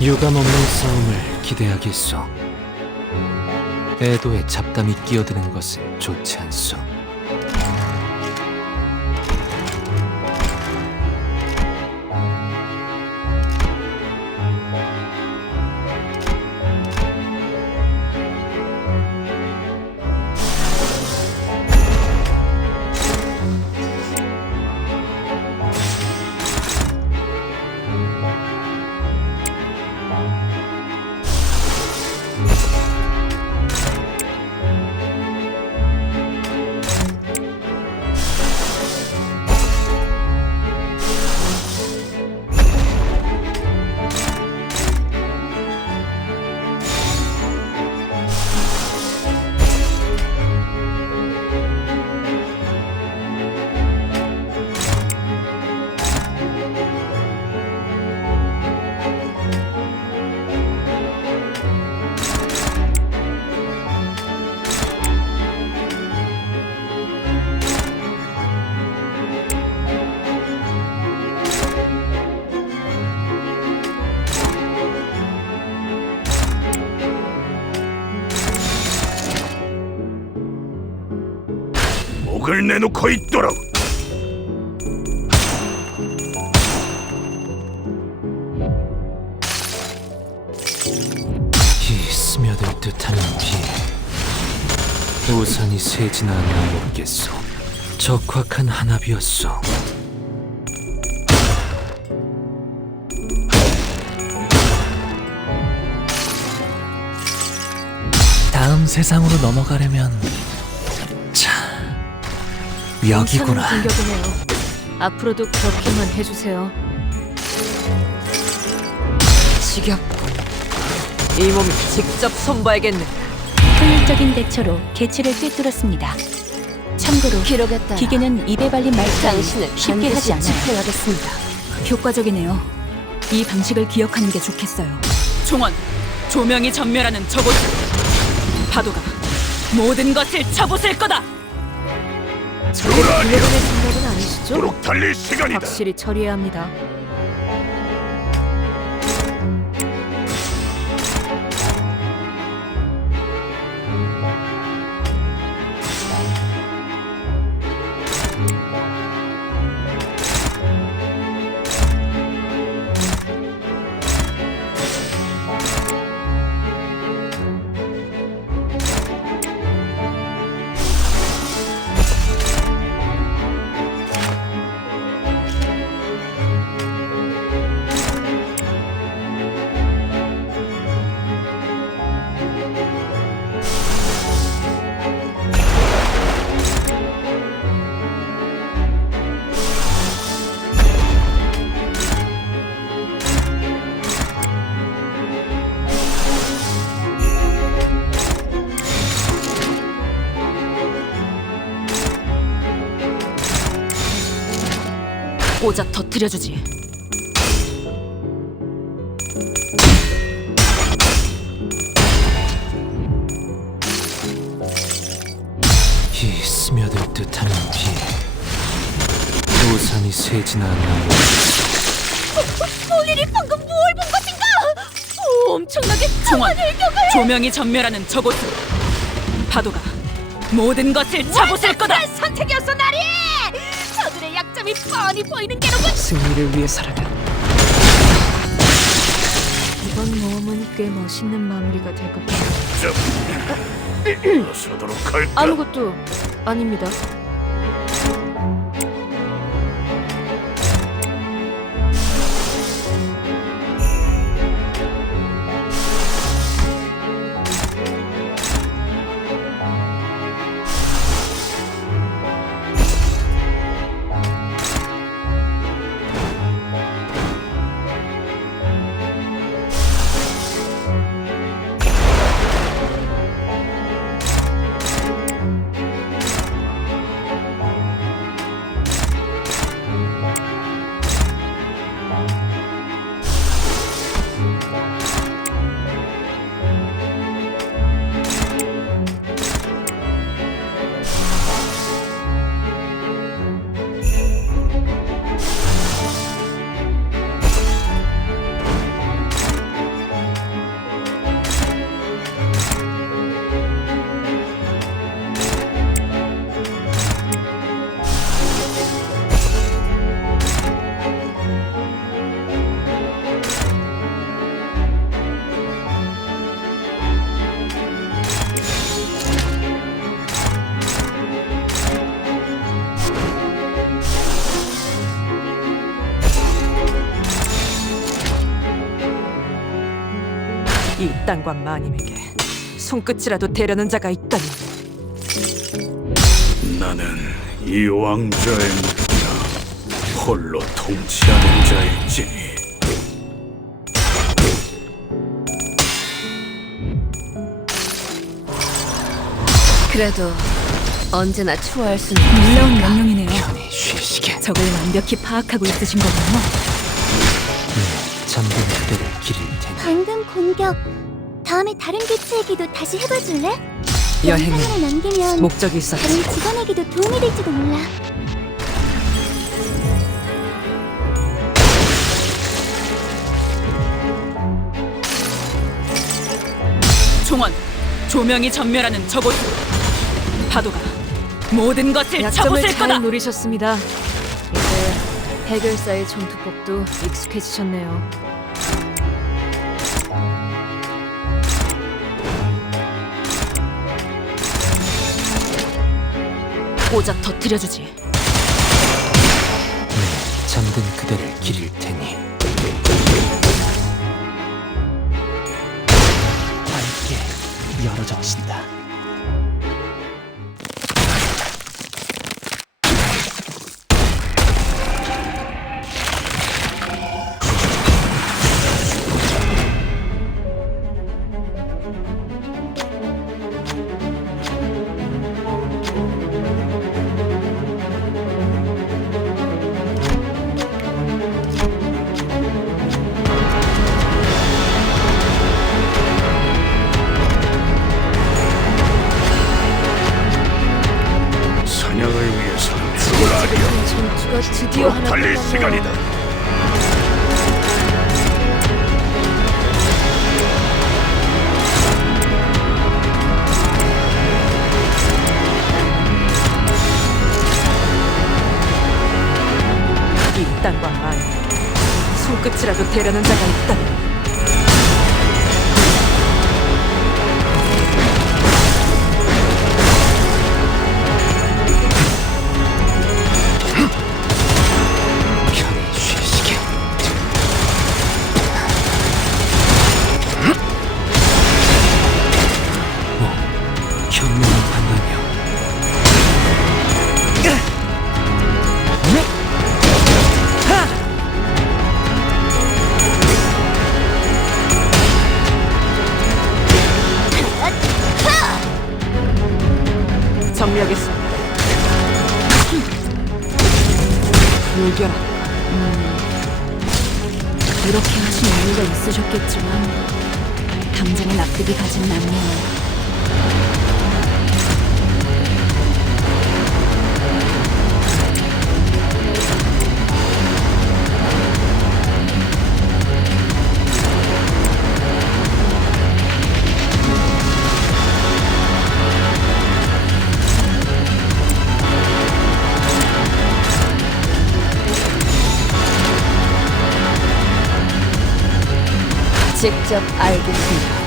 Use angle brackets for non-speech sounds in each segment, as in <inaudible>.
유감 없는 싸움을 기대하겠소. 애도에 잡담이 끼어드는 것은 좋지 않소. 목을 내놓고 있도록. 이 스며들 듯하는 비 우산이 새지나 모르겠소. 적확한 한압이었소. 다음 세상으로 넘어가려면 자 여기구나 괜찮은 공격이네요. 앞으로도 그렇게만 해주세요. 지겹군. 이 몸이 직접 손봐야겠네. 효율적인 대처로 개체를 꿰뚫었습니다. 참고로 기록했다. 기계는 입에 발린 말까지 당신을 쉽게 하지 않아요. 집행하겠습니다. 효과적이네요. 이 방식을 기억하는 게 좋겠어요. 종원, 조명이 전멸하는 저곳을 파도가 모든 것을 쳐부술 거다. 저를. 불러보낼 생각은 아니시죠? 도록 달릴 시간이다. 확실히 처리해야 합니다. 꽂아 터뜨려주지. 이 스며들 듯하는 비 우산이 새지나 않나 볼일이 방금 뭘 본 것인가? 엄청나게 종원, 조명이 전멸하는 저곳을 파도가 모든 것을 쳐부술 거다. 선택이었어 나리! 저들의 약점이 뻔히 보이는 게로군. 승리를 위해서라면 이번 모험은 꽤 멋있는 마무리가 될 것 같아요. <clears throat> 어서도록 할까? 아무것도 아닙니다. 이 땅과 마님에게 손끝이라도 대려는 자가 있다니 나는 이 왕자의 누구나 홀로 통치하는 자일지니 그래도 언제나 추월할 수는 놀라운 명령이네요. 편히 쉬시게. 적을 완벽히 파악하고 있으신 거군요. 잠든 그대를 기릴 테니 방금 공격 다음에 다른 개체에게도 다시 해봐줄래? 여행은 영상 하나 남기면 목적이 있었지. 다른 직원에게도 도움이 될지도 몰라 총원, 조명이 전멸하는 저곳으로 파도가 모든 것을 약점을 쳐부술 잘 거다. 노리셨습니다. 이제 해결사의 전투법도 익숙해지셨네요. 오작 터뜨려주지. 잠든 그대를 기릴 테니 밝게 열어젖힌다. 시간이다. 이 땅과 마님에게 손끝이라도 대려는 자가 있다 있으셨겠지만 당장에 납득이 가진 않네 직접 알겠습니다.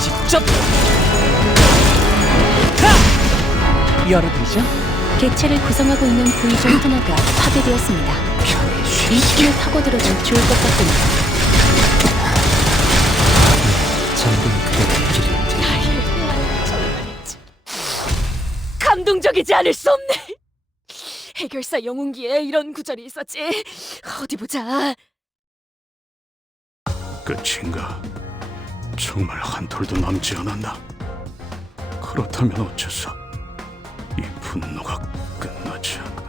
직접 열어드리죠. 개체를 구성하고 있는 부위 중 <laughs> 하나가 파괴되었습니다 이 쉬시게. 팀을 타고 들어도 좋을 것 같군요 잠든 감동적이지 않을 수 없네. 해결사 영웅기에 이런 구절이 있었지. 어디 보자. 끝인가 정말 한 톨도 남지 않았나 그렇다면 어째서 이 분노가 끝나지 않